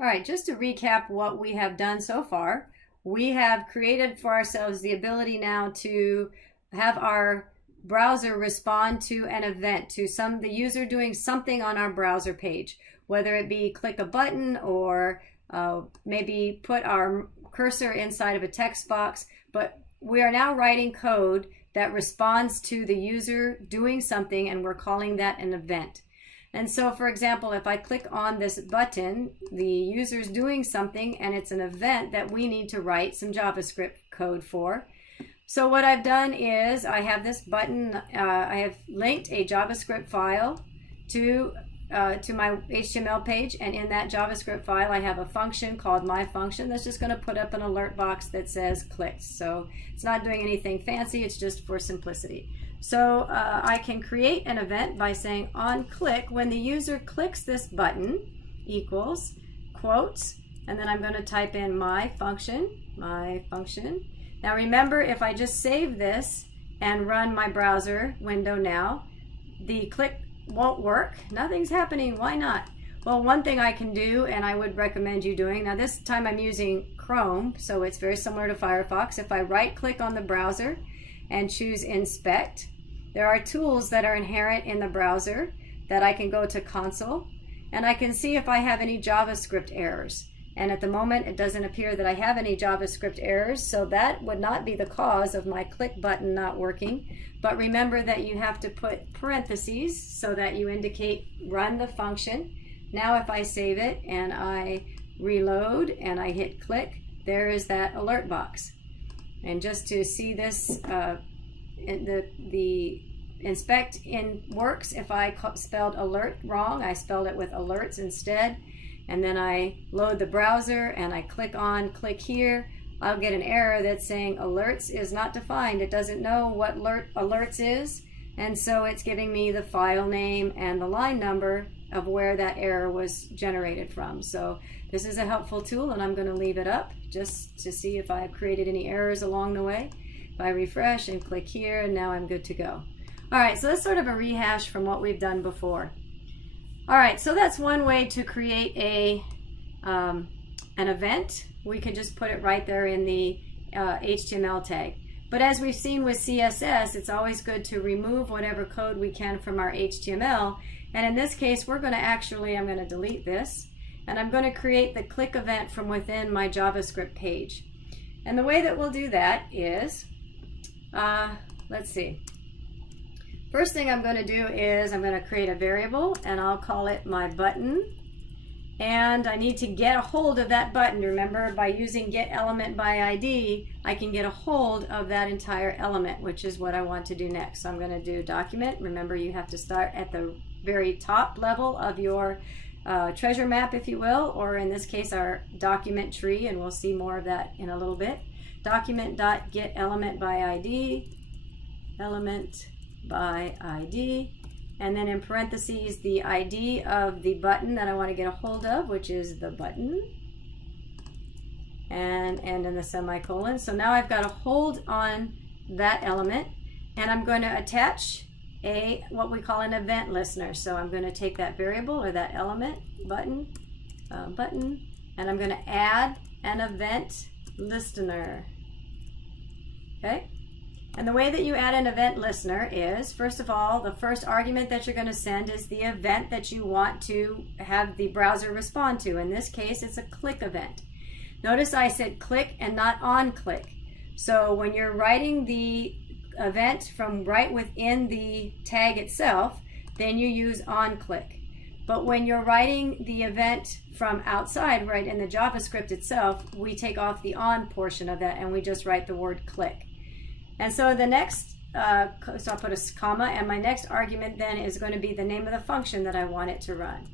All right, just to recap what we have done so far, we have created for ourselves the ability now to have our browser respond to an event, to the user doing something on our browser page, whether it be click a button or maybe put our cursor inside of a text box. But we are now writing code that responds to the user doing something, and we're calling that an event. And so, for example, if I click on this button, the user's doing something and it's an event that we need to write some JavaScript code for. So what I've done is I have this button, I have linked a JavaScript file to my HTML page, and in that JavaScript file I have a function called myFunction that's just going to put up an alert box that says clicked. So it's not doing anything fancy, it's just for simplicity. So I can create an event by saying on click, when the user clicks this button, equals quotes, and then I'm going to type in my function. Now remember, if I just save this and run my browser window now, the click won't work. Nothing's happening. Why not? Well, one thing I can do, and I would recommend you doing, now this time I'm using Chrome, so it's very similar to Firefox. If I right click on the browser and choose inspect, there are tools that are inherent in the browser that I can go to console, and I can see if I have any JavaScript errors. And at the moment it doesn't appear that I have any JavaScript errors, so that would not be the cause of my click button not working. But remember that you have to put parentheses so that you indicate run the function. Now if I save it and I reload and I hit click, there is that alert box. And just to see this, the inspect in works. If I spelled alert wrong, I spelled it with alerts instead. And then I load the browser and I click here, I'll get an error that's saying alerts is not defined. It doesn't know what alerts is, and so it's giving me the file name and the line number of where that error was generated from. So this is a helpful tool, and I'm going to leave it up just to see if I've created any errors along the way. If I refresh and click here, and now I'm good to go. All right, so that's sort of a rehash from what we've done before. All right, so that's one way to create an event. We can just put it right there in the HTML tag. But as we've seen with CSS, it's always good to remove whatever code we can from our HTML. And in this case, we're going to I'm going to delete this, and I'm going to create the click event from within my JavaScript page. And the way that we'll do that is, let's see. First thing I'm going to do is I'm going to create a variable, and I'll call it my button. And I need to get a hold of that button. Remember, by using get element by ID, I can get a hold of that entire element, which is what I want to do next. So I'm going to do document. Remember, you have to start at the very top level of your treasure map, if you will, or in this case, our document tree, and we'll see more of that in a little bit. Document.get element by ID, element by ID. And then in parentheses, the ID of the button that I want to get a hold of, which is the button, and in the semicolon. So now I've got a hold on that element, and I'm going to attach what we call an event listener. So I'm going to take that variable or that element, button, and I'm going to add an event listener. Okay? And the way that you add an event listener is, first of all, the first argument that you're going to send is the event that you want to have the browser respond to. In this case, it's a click event. Notice I said click and not on click. So when you're writing the event from right within the tag itself, then you use on click. But when you're writing the event from outside, right in the JavaScript itself, we take off the on portion of that and we just write the word click. And so the next, so I'll put a comma, and my next argument then is going to be the name of the function that I want it to run.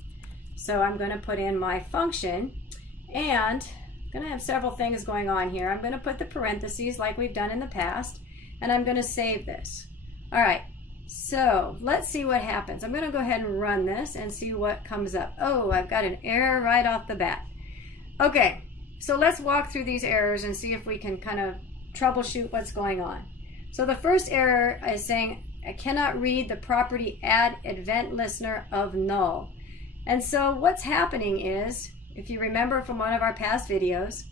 So I'm going to put in my function, and I'm going to have several things going on here. I'm going to put the parentheses like we've done in the past, and I'm going to save this. All right, so let's see what happens. I'm going to go ahead and run this and see what comes up. Oh, I've got an error right off the bat. Okay, so let's walk through these errors and see if we can kind of troubleshoot what's going on. So the first error is saying I cannot read the property add event listener of null. And so what's happening is if you remember from one of our past videos,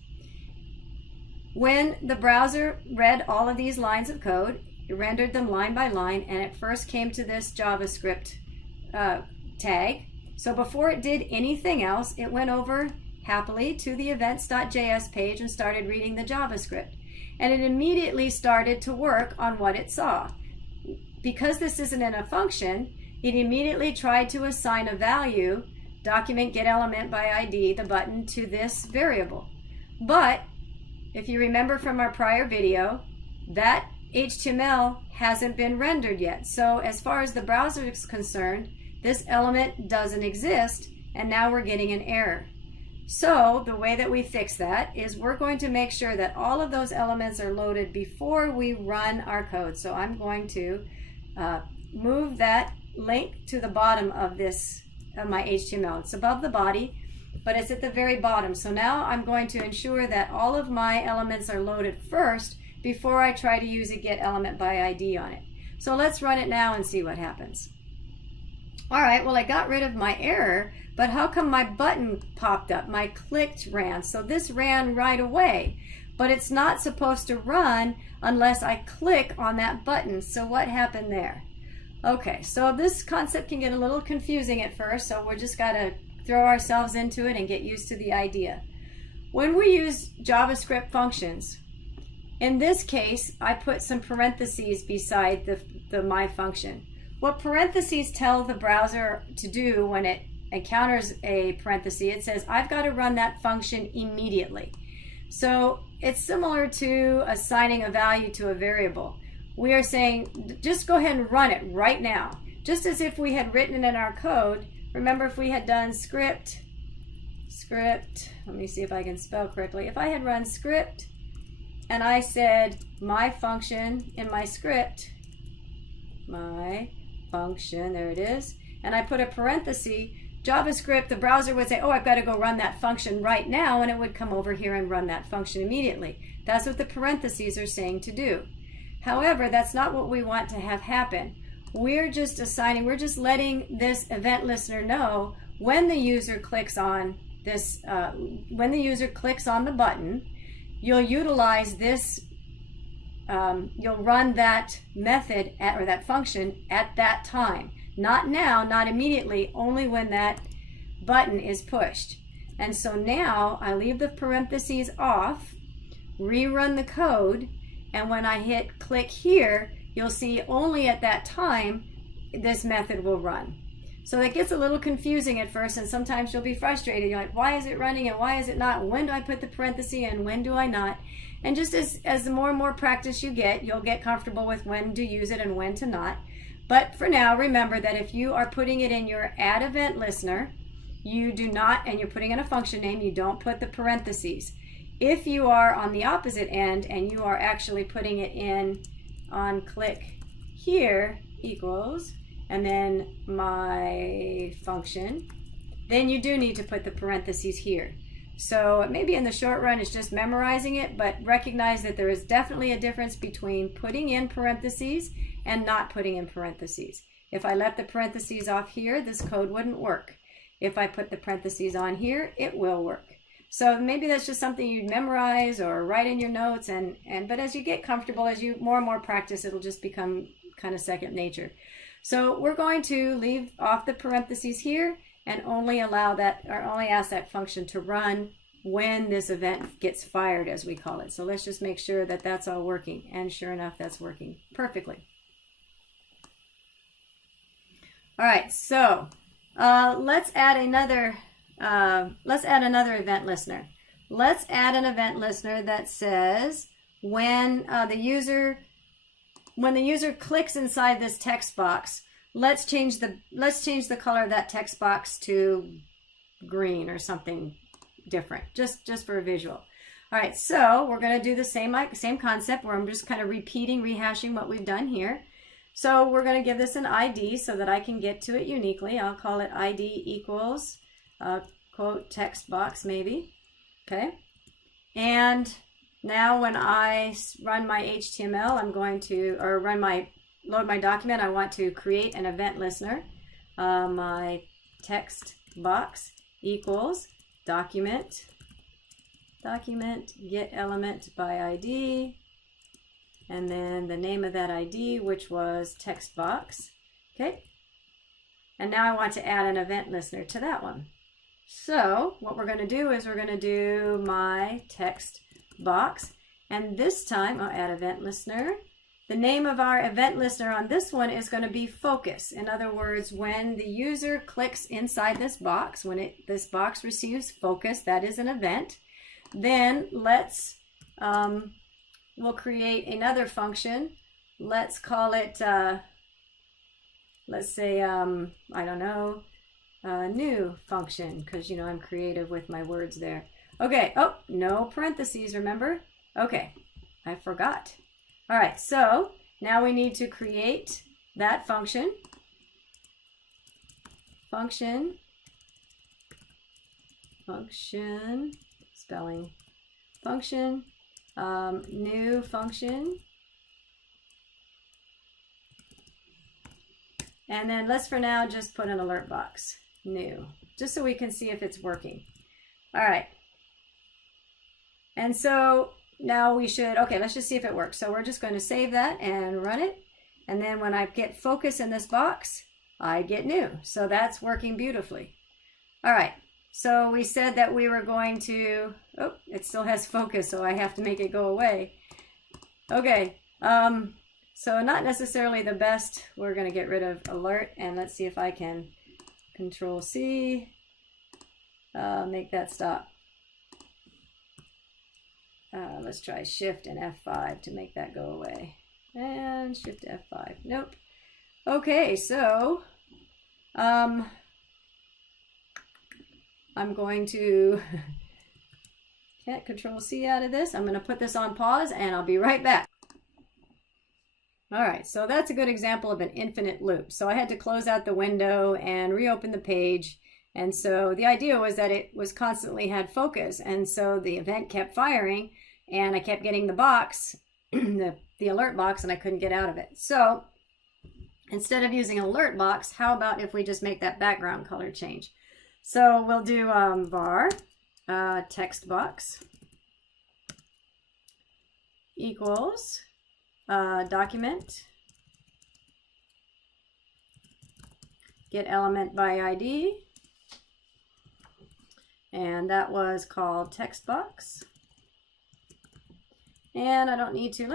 when the browser read all of these lines of code, it rendered them line by line, and it first came to this JavaScript tag. So before it did anything else, it went over happily to the events.js page and started reading the JavaScript. And it immediately started to work on what it saw. Because this isn't in a function, it immediately tried to assign a value, document get element by ID, the button, to this variable. But if you remember from our prior video, that HTML hasn't been rendered yet. So as far as the browser is concerned, this element doesn't exist, and now we're getting an error. So the way that we fix that is we're going to make sure that all of those elements are loaded before we run our code. So I'm going to move that link to the bottom of this, my HTML. It's above the body, but it's at the very bottom. So now I'm going to ensure that all of my elements are loaded first before I try to use a get element by ID on it. So let's run it now and see what happens. All right, well, I got rid of my error, but how come my button popped up? My clicked ran. So this ran right away, but it's not supposed to run unless I click on that button. So what happened there? Okay, so this concept can get a little confusing at first, so we're just got to throw ourselves into it and get used to the idea. When we use JavaScript functions, in this case, I put some parentheses beside the my function. What parentheses tell the browser to do when it encounters a parenthesis, it says, I've got to run that function immediately. So it's similar to assigning a value to a variable. We are saying, just go ahead and run it right now. Just as if we had written it in our code. Remember, if we had done script, let me see if I can spell correctly. If I had run script and I said my function in my script, my function, there it is, and I put a parenthesis, JavaScript, the browser would say, oh, I've got to go run that function right now, and it would come over here and run that function immediately. That's what the parentheses are saying to do. However, that's not what we want to have happen. We're just letting this event listener know when the user clicks on this, when the user clicks on the button, you'll utilize this, you'll run that method or that function at that time. Not now, not immediately, only when that button is pushed. And so now I leave the parentheses off, rerun the code, and when I hit click here, you'll see only at that time this method will run. So it gets a little confusing at first, and sometimes you'll be frustrated. You're like, why is it running and why is it not? When do I put the parenthesis and when do I not? And just as the more and more practice you get, you'll get comfortable with when to use it and when to not. But for now, remember that if you are putting it in your add event listener, you do not, and you're putting in a function name, you don't put the parentheses. If you are on the opposite end and you are actually putting it in on click here equals, and then my function, then you do need to put the parentheses here. So maybe in the short run it's just memorizing it, but recognize that there is definitely a difference between putting in parentheses and not putting in parentheses. If I left the parentheses off here, this code wouldn't work. If I put the parentheses on here, it will work. So maybe that's just something you memorize or write in your notes, but as you get comfortable, as you more and more practice, it'll just become kind of second nature. So we're going to leave off the parentheses here and only allow that, or only ask that function to run when this event gets fired, as we call it. So let's just make sure that that's all working. And sure enough, that's working perfectly. All right, so let's add another event listener. Let's add an event listener that says when the user clicks inside this text box, let's change the color of that text box to green or something different, just for a visual. All right, so we're going to do the same concept where I'm just kind of rehashing what we've done here. So we're going to give this an ID so that I can get to it uniquely. I'll call it ID equals quote text box maybe. Okay, and now when I run my HTML, I'm going to, or load my document, I want to create an event listener. My text box equals document, get element by ID, and then the name of that ID, which was text box. Okay. And now I want to add an event listener to that one. So what we're going to do is we're going to do my text box. And this time I'll add event listener. The name of our event listener on this one is going to be focus. In other words, when the user clicks inside this box, when this box receives focus, that is an event. Then we'll create another function. Let's call it, let's say, I don't know, new function, because, you know, I'm creative with my words there. Okay, oh, no parentheses, remember? Okay, I forgot. All right, so now we need to create that function. Function, spelling, function, new function. And then let's for now just put an alert box, new, just so we can see if it's working. All right. And so now we should, okay, let's just see if it works. So we're just going to save that and run it. And then when I get focus in this box, I get new. So that's working beautifully. All right. So we said that we were going to, oh, it still has focus, so I have to make it go away. Okay. So not necessarily the best. We're going to get rid of alert, and let's see if I can Control C, make that stop. Let's try Shift and F5 to make that go away. And Shift F5. Nope. Okay, so I'm going to can't Control C out of this. I'm going to put this on pause and I'll be right back. All right, so that's a good example of an infinite loop. So I had to close out the window and reopen the page. And so the idea was that it was constantly had focus. And so the event kept firing and I kept getting the box, the alert box, and I couldn't get out of it. So instead of using alert box, how about if we just make that background color change? So we'll do var text box equals document get element by ID, and that was called text box. And I don't need to,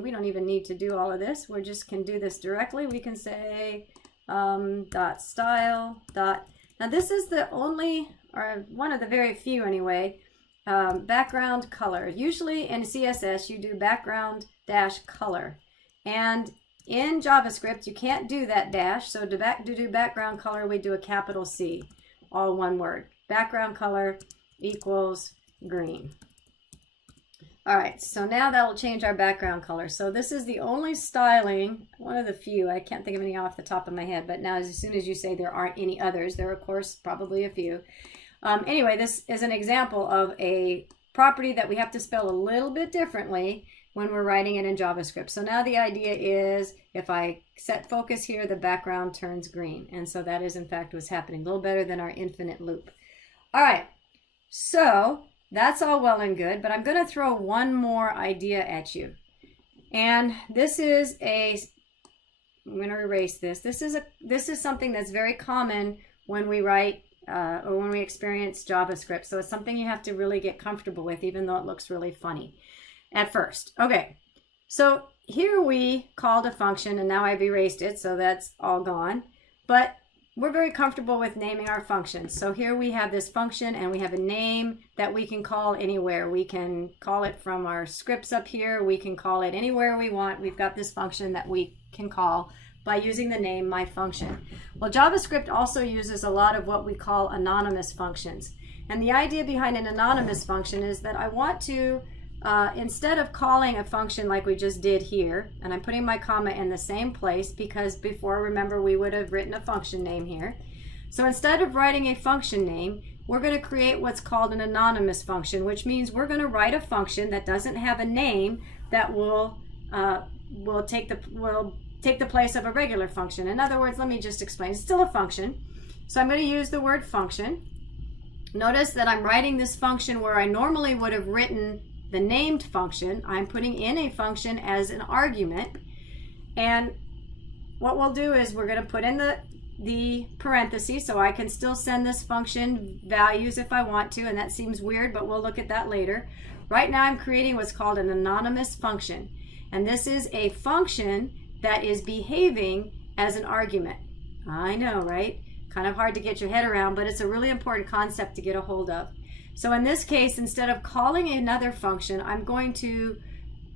we don't even need to do all of this. We just can do this directly. We can say dot style dot. Now this is the only, or one of the very few anyway, background color. Usually in CSS you do background dash color. And in JavaScript you can't do that dash. So to do background color we do a capital C, all one word. Background color equals green. All right, so now that'll change our background color. So this is the only styling, one of the few, I can't think of any off the top of my head, but now as soon as you say there aren't any others, there are of course probably a few. Anyway, this is an example of a property that we have to spell a little bit differently when we're writing it in JavaScript. So now the idea is if I set focus here, the background turns green. And so that is in fact what's happening, a little better than our infinite loop. All right, so that's all well and good, but I'm going to throw one more idea at you. And this is I'm going to erase this. This is something that's very common when we write or when we experience JavaScript. So it's something you have to really get comfortable with, even though it looks really funny at first. Okay, so here we called a function, and now I've erased it, so that's all gone. But we're very comfortable with naming our functions. So here we have this function and we have a name that we can call anywhere. We can call it from our scripts up here. We can call it anywhere we want. We've got this function that we can call by using the name myFunction. Well, JavaScript also uses a lot of what we call anonymous functions. And the idea behind an anonymous function is that I want to, instead of calling a function like we just did here, and I'm putting my comma in the same place because before, remember, we would have written a function name here. So instead of writing a function name, we're going to create what's called an anonymous function, which means we're going to write a function that doesn't have a name that will take the place of a regular function. In other words, let me just explain. It's still a function. So I'm going to use the word function. Notice that I'm writing this function where I normally would have written the named function. I'm putting in a function as an argument. And what we'll do is we're going to put in the parentheses so I can still send this function values if I want to, and that seems weird, but we'll look at that later. Right now I'm creating what's called an anonymous function, and this is a function that is behaving as an argument. I know, right? Kind of hard to get your head around, but it's a really important concept to get a hold of. So in this case, instead of calling another function, I'm going to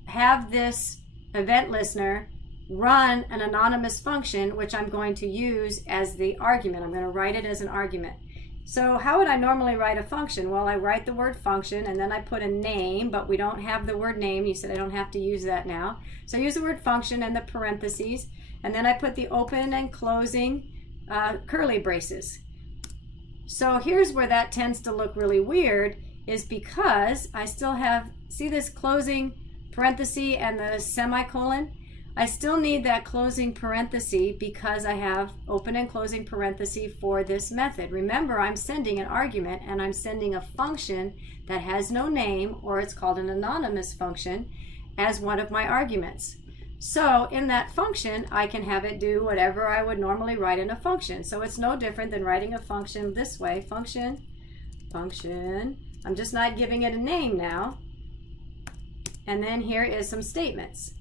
have this event listener run an anonymous function, which I'm going to use as the argument. I'm going to write it as an argument. So how would I normally write a function? Well, I write the word function and then I put a name, but we don't have the word name. You said I don't have to use that now. So I use the word function and the parentheses, and then I put the open and closing curly braces. So here's where that tends to look really weird, is because I still have, see this closing parenthesis and the semicolon? I still need that closing parenthesis because I have open and closing parenthesis for this method. Remember, I'm sending an argument and I'm sending a function that has no name, or it's called an anonymous function, as one of my arguments. So in that function, I can have it do whatever I would normally write in a function. So it's no different than writing a function this way. Function. I'm just not giving it a name now. And then here is some statements.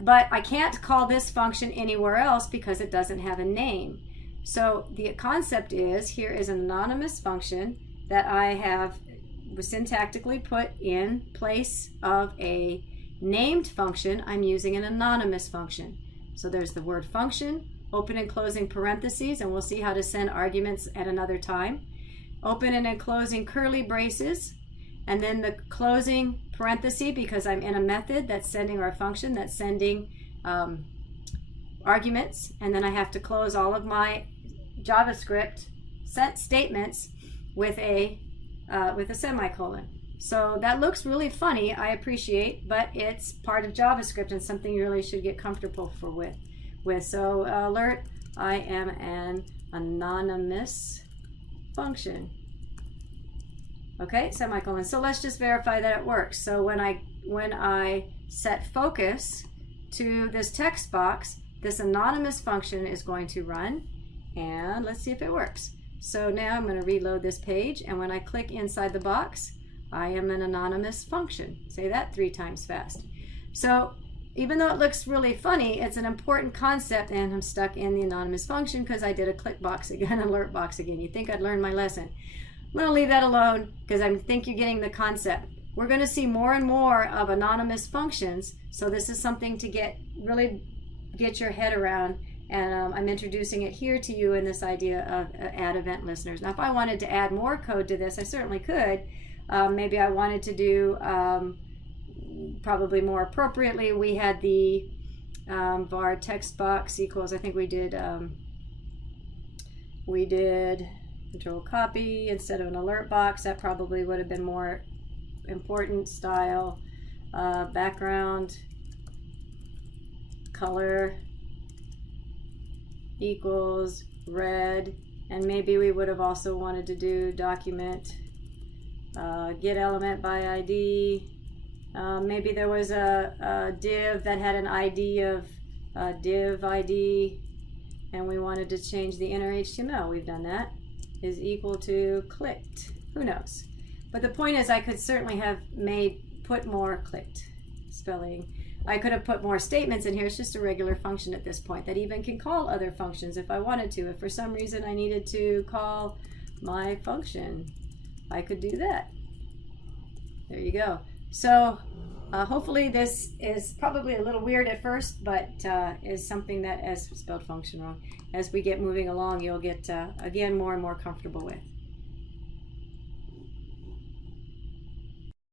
But I can't call this function anywhere else because it doesn't have a name. So the concept is, here is an anonymous function that I have syntactically put in place of a named function. I'm using an anonymous function. So there's the word function, open and closing parentheses, and we'll see how to send arguments at another time. Open and closing curly braces, and then the closing parenthesis because I'm in a method that's sending, or a function that's sending arguments, and then I have to close all of my JavaScript set statements with a semicolon. So that looks really funny, I appreciate, but it's part of JavaScript and something you really should get comfortable with. So alert, I am an anonymous function. Okay, semicolon. So let's just verify that it works. So when I set focus to this text box, this anonymous function is going to run, and let's see if it works. So now I'm going to reload this page, and when I click inside the box, I am an anonymous function. Say that 3 times fast. So even though it looks really funny, it's an important concept, and I'm stuck in the anonymous function because I did a click box again, alert box again. You'd think I'd learned my lesson. I'm going to leave that alone because I think you're getting the concept. We're going to see more and more of anonymous functions, so this is something to really get your head around, and I'm introducing it here to you in this idea of add event listeners. Now if I wanted to add more code to this, I certainly could. Maybe I wanted to do, probably more appropriately, we had the var text box equals, I think we did control copy instead of an alert box. That probably would have been more important. Style, background, color equals red, and maybe we would have also wanted to do document get element by ID. Maybe there was a div that had an ID of div ID, and we wanted to change the inner HTML. We've done that. Is equal to clicked. Who knows? But the point is, I could certainly have put more clicked spelling. I could have put more statements in here. It's just a regular function at this point that even can call other functions if I wanted to. If for some reason I needed to call my function, I could do that. There you go. So hopefully this is probably a little weird at first, but is something that, as spelled function wrong, as we get moving along, you'll get, again, more and more comfortable with.